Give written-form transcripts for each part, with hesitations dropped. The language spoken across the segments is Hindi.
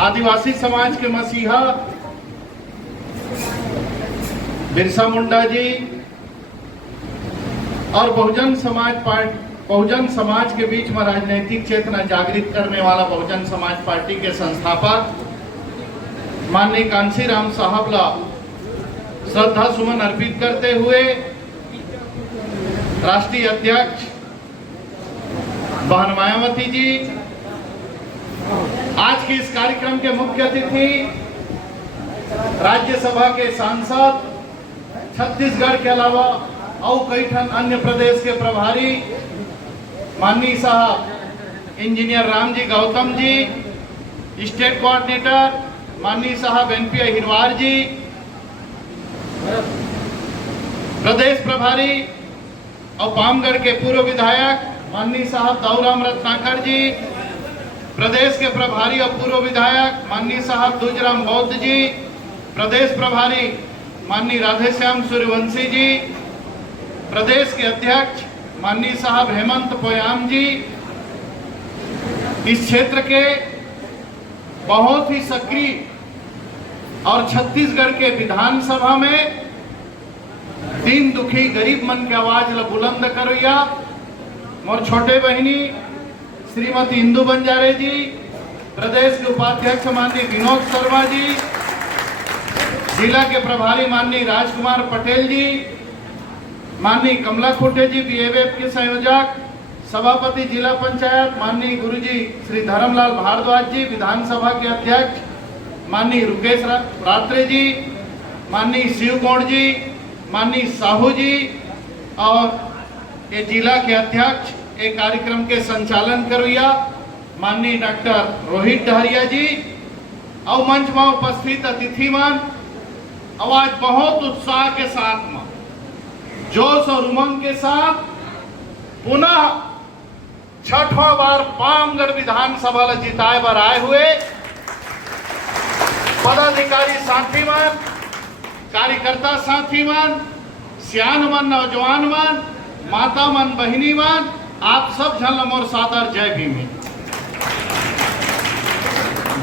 आदिवासी समाज के मसीहा बिरसा मुंडा जी और बहुजन समाज के बीच में राजनीतिक चेतना जागृत करने वाला बहुजन समाज पार्टी के संस्थापक माननीय कांशीराम साहब ला श्रद्धा सुमन अर्पित करते हुए राष्ट्रीय अध्यक्ष बहन मायावती जी, आज के इस कार्यक्रम के मुख्य अतिथि राज्यसभा के सांसद, छत्तीसगढ़ के अलावा और कई ठन अन्य प्रदेश के प्रभारी माननीय साहब engineer Ram ji Gautam ji, state coordinator माननीय साहब एनपी अहिरवार जी, प्रदेश प्रभारी और पामगढ़ के पूर्व विधायक माननीय साहब दाऊराम रत्नाकर जी, प्रदेश के प्रभारी और पूर्व विधायक माननीय साहब दूजराम बौद्ध जी, प्रदेश प्रभारी माननीय राधेश्याम सूर्यवंशी जी, प्रदेश के अध्यक्ष माननीय साहब हेमंत पोयाम जी, इस क्षेत्र के बहुत ही सक्रिय और छत्तीसगढ़ के विधानसभा में दीन दुखी गरीब मन के आवाज ला बुलंद करिया और छोटे बहनी श्रीमती इंदू बंजारे जी, प्रदेश के उपाध्यक्ष माननीय विनोद शर्मा जी, जिला के प्रभारी माननीय राजकुमार पटेल जी, माननीय कमला खुटे जी बीएबीएफ के संयोजक, सभापति जिला पंचायत माननीय गुरुजी श्री धर्मलाल भारद्वाज जी, विधानसभा के अध्यक्ष माननीय रुकेश रात्रे जी, माननीय शिवगौड़ जी, माननीय साहू जी और ये जिला के अध्यक्ष एक कार्यक्रम के संचालन करिया माननीय डॉक्टर रोहित डहरिया जी और मंच में उपस्थित अतिथिमान, आवाज बहुत उत्साह के साथ में जोश और उमंग के साथ पुनः छठवां बार पामगढ़ विधानसभा जिताए बर आए हुए पदाधिकारी साथीमान, कार्यकर्ता साथीमान, सियान मन, नौजवान मन, माता मन, बहिनी मन, आप सब झन मोर सादर जय भीम।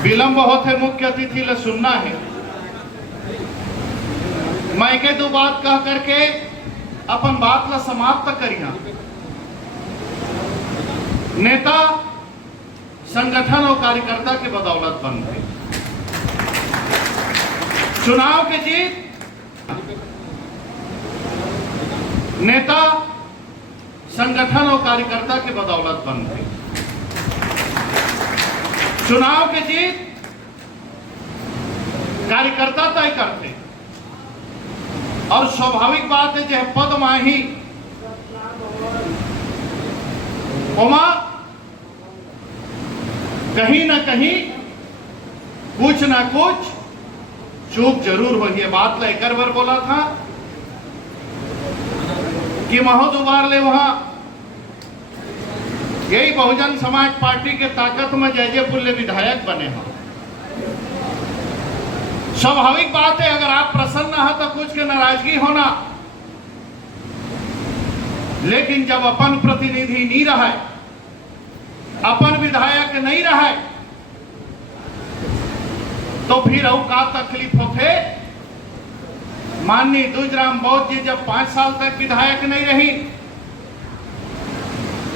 विलंब होते मुख्य अतिथि ला सुनना है, मैं के दो बात कह करके अपन बात ला समाप्त करिया। नेता संगठन और कार्यकर्ता के बदौलत बन गए, चुनाव के जीत नेता संगठन और कार्यकर्ता के बदौलत बन गई, चुनाव के जीत कार्यकर्ता तय करते और स्वाभाविक बात है जो पद माही ओमा कहीं ना कहीं कुछ ना कुछ चूक जरूर हो। ये बात ला एक बार बोला था कि महोदुबार ले वहां यही बहुजन समाज पार्टी के ताकत में जयजयपुर ले विधायक बने हो। स्वाभाविक बात है अगर आप प्रसन्न है तो कुछ के नाराजगी होना, लेकिन जब अपन प्रतिनिधि नहीं रहे, अपन विधायक नहीं रहे, तो फिर और का तकलीफ होते। माननीय दूजराम बौद्ध जी जब 5 साल तक विधायक नहीं रही,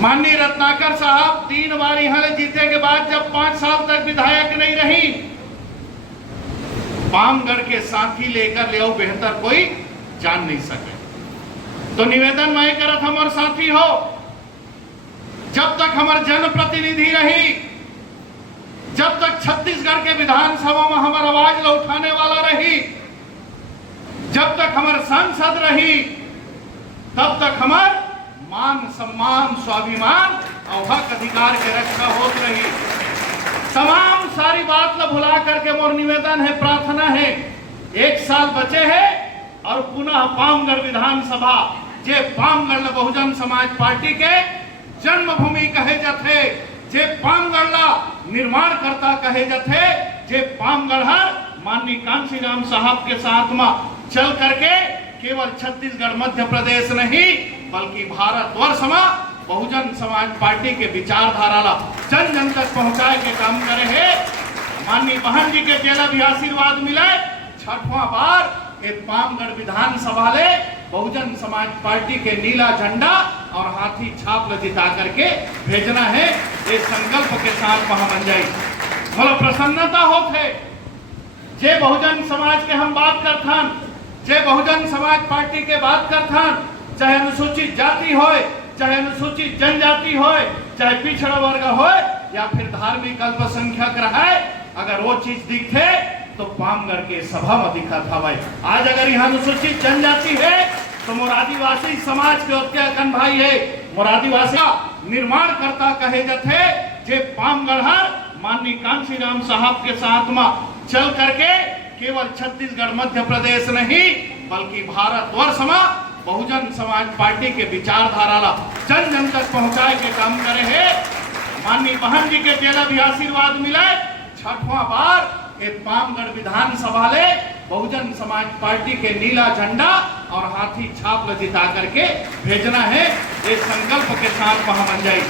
माननीय रत्नाकर साहब 3 बार यहां जीते के बाद जब 5 साल तक विधायक नहीं रही, पामगढ़ के साथी लेकर ले बेहतर कोई जान नहीं सके। तो निवेदन मैं करत हमारे साथी हो, जब तक हमारे जनप्रतिनिधि रही, जब तक छत्तीसगढ़ के विधानसभा में हमारा आवाज ला उठाने वाला रही, जब तक हमारे सांसद रही, तब तक हमार मान सम्मान स्वाभिमान और हक अधिकार के रक्षा होती रही। तमाम सारी बात ला भुला करके मोर निवेदन है, प्रार्थना है, 1 साल बचे है और पुनः पामगढ़ विधानसभा जे पामगढ़ ला बहुजन समाज पार्टी के जन्मभूमि कहे जाते, जे पामगढ़ ला निर्माण करता कहे जाते, जे पामगढ़ माननीय कांशीराम साहब के साथ में चल करके केवल छत्तीसगढ़ मध्य प्रदेश नहीं बल्कि भारतवर्ष में बहुजन समाज पार्टी के विचारधारा ला जन जन तक पहुंचाए के काम करे है। माननीय माननीय बहन जी के जेला भी आशीर्वाद मिले। छठवां बार ये पामगढ़ विधानसभा ले बहुजन समाज पार्टी के नीला झंडा और हाथी छाप जिता करके भेजना है। ये संकल्प के साथ महामंजाई बोलो प्रसन्नता होते जे बहुजन समाज के हम बात करथन, जे बहुजन समाज पार्टी के बात करथन, चाहे अनुसूचित जाति होए, चाहे अनुसूचित जनजाति होए, चाहे पिछड़ा वर्ग होए या फिर धार्मिक अल्पसंख्यक रहे, अगर वो चीज दिखे तो पामगढ़ के सभा में दिखा था भाई। आज अगर यहाँ अनुसूचित जनजाति है तो मोर आदिवासी समाज के ओके अकन भाई है, मोर आदिवासी निर्माण करता कहे जाते जे पामगढ़ माननीय कांशीराम साहब के साथ में चल करके केवल छत्तीसगढ़ मध्य प्रदेश नहीं बल्कि भारतवर्ष में बहुजन समाज पार्टी के विचारधारा ला जन जन तक पहुंचाए के काम करे है। माननीय बहन जी के जेला भी आशीर्वाद मिले। छठवां बार ये पामगढ़ विधानसभा ले बहुजन समाज पार्टी के नीला झंडा और हाथी छाप जिता करके भेजना है। ये संकल्प के साथ महामंजाई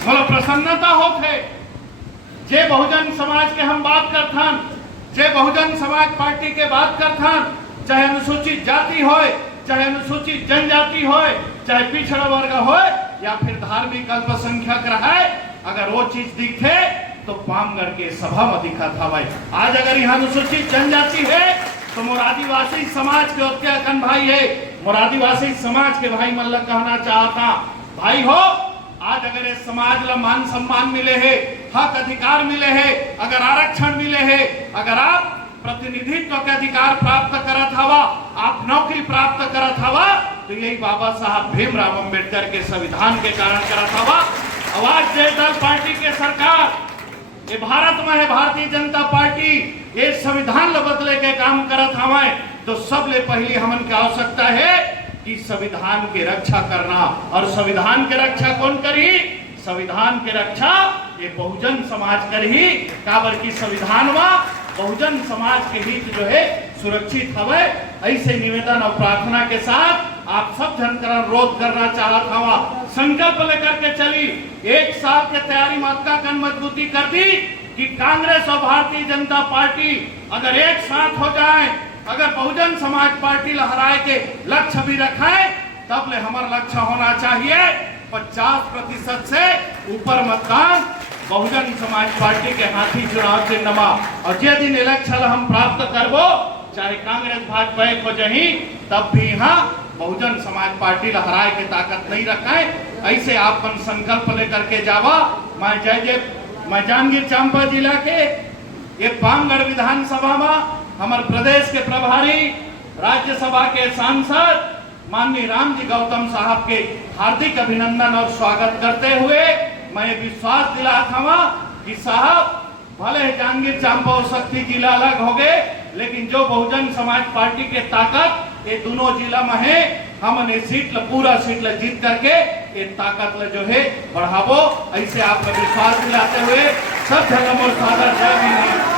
बोलो प्रसन्नता होते जे बहुजन समाज के हम बात करथन, जे बहुजन समाज पार्टी के बात करथन, चाहे अनुसूचित जाति होए, चाहे अनुसूचित जनजाति होए, चाहे पिछड़ा वर्ग होए या फिर धार्मिक अल्पसंख्यक रहे, अगर वो चीज दिखे तो पामगढ़ के सभा में दिखा था भाई। आज अगर यहाँ अनुसूचित जनजाति है तो मोर आदिवासी समाज के ओके अकन भाई है, मोर आदिवासी समाज के भाई मन कहना चाहता भाई हो, आज अगर इस समाज ला मान सम्मान मिले है, हक अधिकार मिले है, अगर आरक्षण मिले है, अगर आप प्रतिनिधित्व के अधिकार प्राप्त करत हवा, आप नौकरी प्राप्त करत हवा, तो यही बाबा साहब भीमराव अंबेडकर के संविधान के कारण करत हवा। आवाज जनता पार्टी के सरकार ये भारत में है, भारतीय जनता पार्टी ये संविधान ला बदले के काम करत हवाए, तो सबले पहली हमन की आवश्यकता है कि संविधान की रक्षा करना। और संविधान की रक्षा कौन करी? संविधान की रक्षा ये बहुजन समाज करी। काबर की संविधान में बहुजन समाज के हित जो है सुरक्षित हवे। ऐसे निवेदन और प्रार्थना के साथ आप सब जनकर अनुरोध करना चाहत हवा, संकल्प लेकर के चली। एक साल के तैयारी मात्रा कन मजबूती कर दी कि कांग्रेस और भारतीय जनता पार्टी अगर एक साथ हो जाए, अगर बहुजन समाज पार्टी लहराए के लक्ष्य भी रखाए, तब ले हमारा लक्ष्य होना चाहिए 50% से ऊपर मतदान बहुजन समाज पार्टी के हाथी चुनाव चिन्ह में। और जे दिन इलेक्शन हम प्राप्त करबो, चाहे कांग्रेस भाजपा एक हो जही, तब भी यहाँ बहुजन समाज पार्टी लहराए के ताकत नहीं रखाए। ऐसे आप संकल्प लेकर के जावा। मैं जांजगीर चांपा जिला के ये पामगढ़ विधानसभा में हमारे प्रदेश के प्रभारी राज्यसभा के सांसद माननीय राम जी गौतम साहब के हार्दिक अभिनंदन और स्वागत करते हुए मैं विश्वास दिला था कि साहब भले जांजगीर चांपा और शक्ति जिला अलग हो गए, लेकिन जो बहुजन समाज पार्टी के ताकत ये दोनों जिला में है, हमने पूरा सीट जीत करके ये ताकत जो है बढ़ावो। ऐसे आपका विश्वास दिलाते हुए सब धर्म और सागर जय भीम।